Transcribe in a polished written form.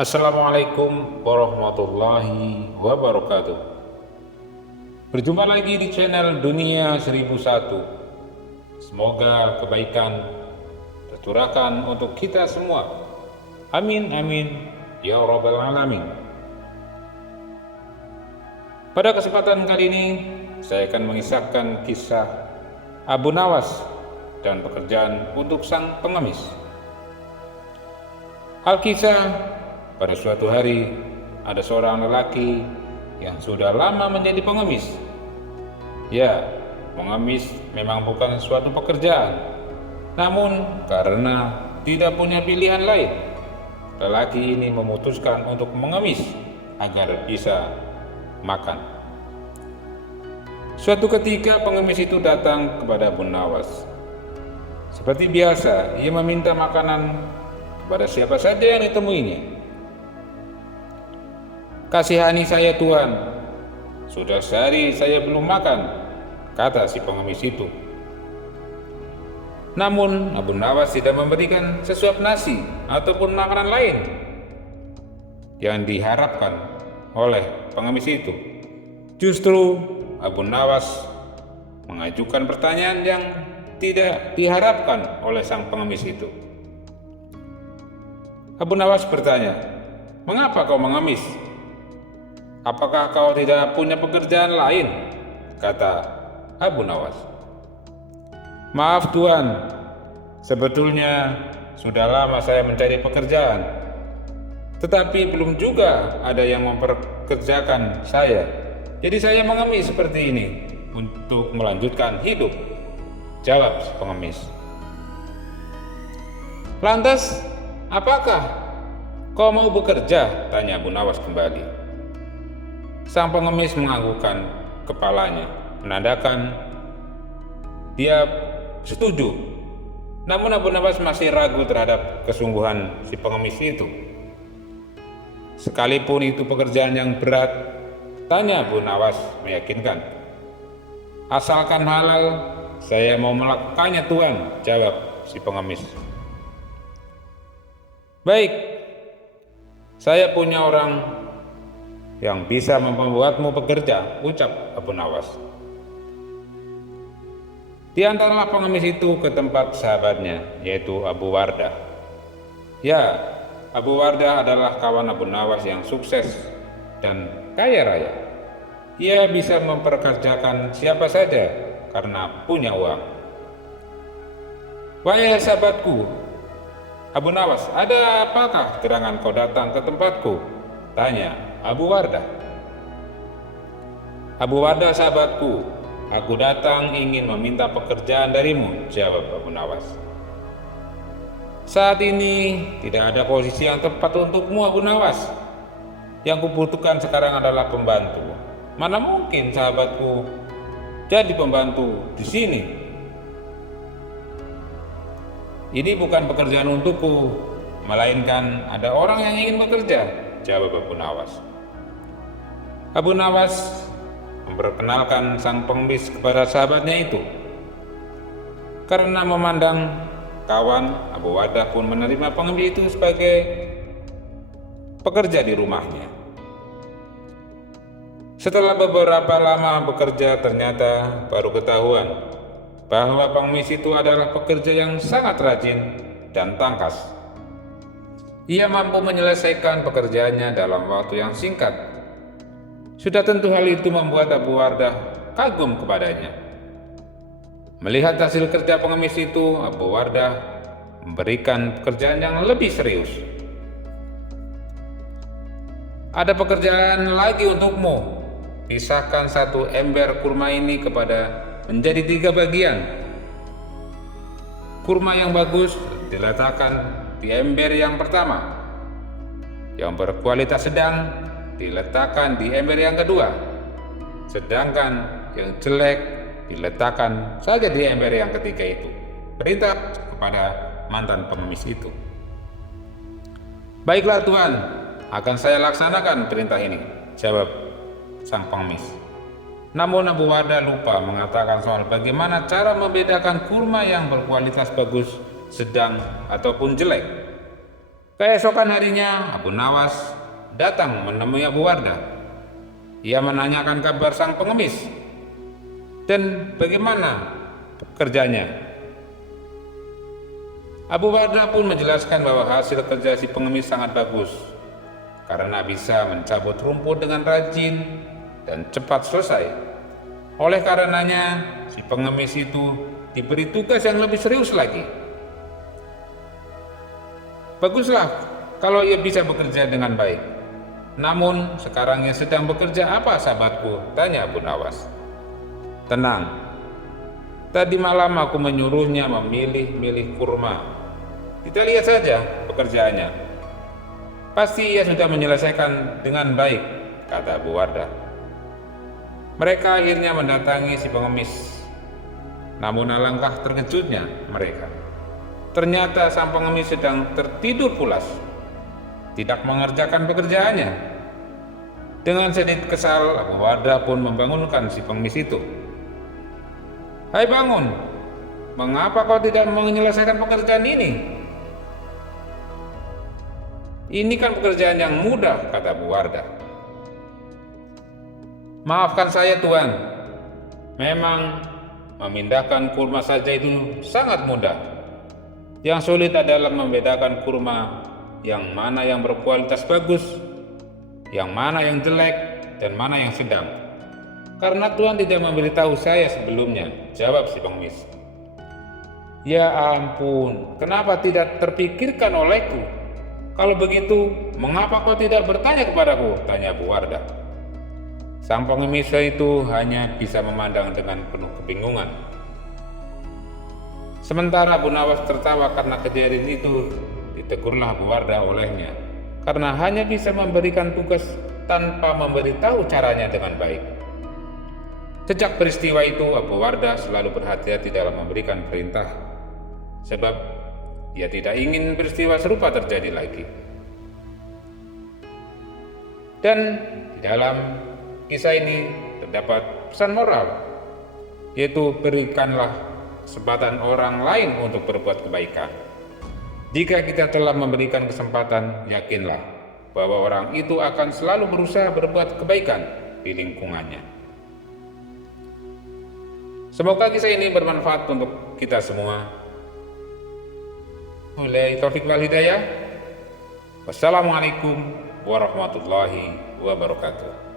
Assalamualaikum warahmatullahi wabarakatuh. Berjumpa lagi di channel Dunia 1001. Semoga kebaikan tercurahkan untuk kita semua. Amin amin ya rabbal alamin. Pada kesempatan kali ini saya akan mengisahkan kisah Abu Nawas dan pekerjaan untuk sang pengemis. Alkisah, pada suatu hari, ada seorang lelaki yang sudah lama menjadi pengemis. Ya, pengemis memang bukan suatu pekerjaan. Namun, karena tidak punya pilihan lain, lelaki ini memutuskan untuk mengemis agar bisa makan. Suatu ketika, pengemis itu datang kepada Abu Nawas. Seperti biasa, ia meminta makanan kepada siapa saja yang ditemuinya. "Kasihani saya Tuan, sudah sehari saya belum makan," kata si pengemis itu. Namun Abu Nawas tidak memberikan sesuap nasi ataupun makanan lain yang diharapkan oleh pengemis itu. Justru Abu Nawas mengajukan pertanyaan yang tidak diharapkan oleh sang pengemis itu. Abu Nawas bertanya, "Mengapa kau mengemis? Apakah kau tidak punya pekerjaan lain?" kata Abu Nawas. "Maaf Tuan, sebetulnya sudah lama saya mencari pekerjaan, tetapi belum juga ada yang memperkerjakan saya. Jadi saya mengemis seperti ini untuk melanjutkan hidup," jawab si pengemis. "Lantas, apakah kau mau bekerja?" tanya Abu Nawas kembali. Sang pengemis menganggukkan kepalanya, menandakan dia setuju. Namun Abu Nawas masih ragu terhadap kesungguhan si pengemis itu. "Sekalipun itu pekerjaan yang berat," tanya Abu Nawas meyakinkan. "Asalkan halal, saya mau melakukannya Tuan," jawab si pengemis. "Baik, saya punya orang yang bisa membuatmu bekerja," ucap Abu Nawas. Diantarlah pengemis itu ke tempat sahabatnya, yaitu Abu Wardah. Ya, Abu Wardah adalah kawan Abu Nawas yang sukses dan kaya raya. Ia bisa memperkerjakan siapa saja karena punya uang. "Wahai sahabatku, Abu Nawas, ada apakah gerangan kau datang ke tempatku?" tanya Abu Wardah. "Abu Wardah sahabatku, aku datang ingin meminta pekerjaan darimu," jawab Abu Nawas. "Saat ini tidak ada posisi yang tepat untukmu Abu Nawas. Yang kubutuhkan sekarang adalah pembantu. Mana mungkin sahabatku jadi pembantu di sini? Ini bukan pekerjaan untukku, melainkan ada orang yang ingin bekerja," jawab Abu Nawas. Abu Nawas memperkenalkan sang pengemis kepada sahabatnya itu. Karena memandang kawan, Abu Wardah pun menerima pengemis itu sebagai pekerja di rumahnya. Setelah beberapa lama bekerja, ternyata baru ketahuan bahwa pengemis itu adalah pekerja yang sangat rajin dan tangkas. Ia mampu menyelesaikan pekerjaannya dalam waktu yang singkat. Sudah tentu hal itu membuat Abu Wardah kagum kepadanya. Melihat hasil kerja pengemis itu, Abu Wardah memberikan pekerjaan yang lebih serius. "Ada pekerjaan lagi untukmu. Pisahkan satu ember kurma ini menjadi 3 bagian. Kurma yang bagus diletakkan di ember yang pertama, yang berkualitas sedang diletakkan di ember yang kedua, sedangkan yang jelek diletakkan saja di ember yang ketiga itu," perintah kepada mantan pengemis itu. "Baiklah Tuan, akan saya laksanakan perintah ini," jawab sang pengemis. Namun Abu Wardah lupa mengatakan soal bagaimana cara membedakan kurma yang berkualitas bagus, sedang, ataupun jelek. Keesokan harinya Abu Nawas datang menemui Abu Wardah. Ia menanyakan kabar sang pengemis dan bagaimana kerjanya. Abu Wardah pun menjelaskan bahwa hasil kerja si pengemis sangat bagus karena bisa mencabut rumput dengan rajin dan cepat selesai. Oleh karenanya, si pengemis itu diberi tugas yang lebih serius lagi. Baguslah kalau ia bisa bekerja dengan baik. Namun sekarang ia sedang bekerja apa, sahabatku? Tanya Abu Nawas. Tenang, tadi malam aku menyuruhnya memilih-milih kurma. Kita lihat saja pekerjaannya. Pasti ia sudah menyelesaikan dengan baik, kata Abu Wardah. Mereka akhirnya mendatangi si pengemis. Namun alangkah terkejutnya mereka. Ternyata sang pengemis sedang tertidur pulas, tidak mengerjakan pekerjaannya. Dengan sedikit kesal, Abu Wardah pun membangunkan si pengemis itu. Hai bangun, mengapa kau tidak menyelesaikan pekerjaan ini? Ini kan pekerjaan yang mudah, kata Abu Wardah. Maafkan saya Tuan, memang memindahkan kurma saja itu sangat mudah. Yang sulit adalah membedakan kurma yang mana yang berkualitas bagus, yang mana yang jelek, dan mana yang sedang. Karena Tuhan tidak memberitahu saya sebelumnya, jawab si pengemis. Ya ampun, kenapa tidak terpikirkan olehku? Kalau begitu, mengapa kau tidak bertanya kepadaku? Tanya Abu Wardah. Sang pengemis itu hanya bisa memandang dengan penuh kebingungan. Sementara Abu Nawas tertawa karena kejadian itu. Ditegurlah Abu Wardah olehnya karena hanya bisa memberikan tugas tanpa memberitahu caranya dengan baik. Sejak peristiwa itu, Abu Wardah selalu berhati-hati dalam memberikan perintah, sebab ia tidak ingin peristiwa serupa terjadi lagi. Dan di dalam kisah ini terdapat pesan moral, yaitu berikanlah kesempatan orang lain untuk berbuat kebaikan. Jika kita telah memberikan kesempatan, yakinlah bahwa orang itu akan selalu berusaha berbuat kebaikan di lingkungannya. Semoga kisah ini bermanfaat untuk kita semua. Wabillahi taufiq wal hidayah. Wassalamualaikum warahmatullahi wabarakatuh.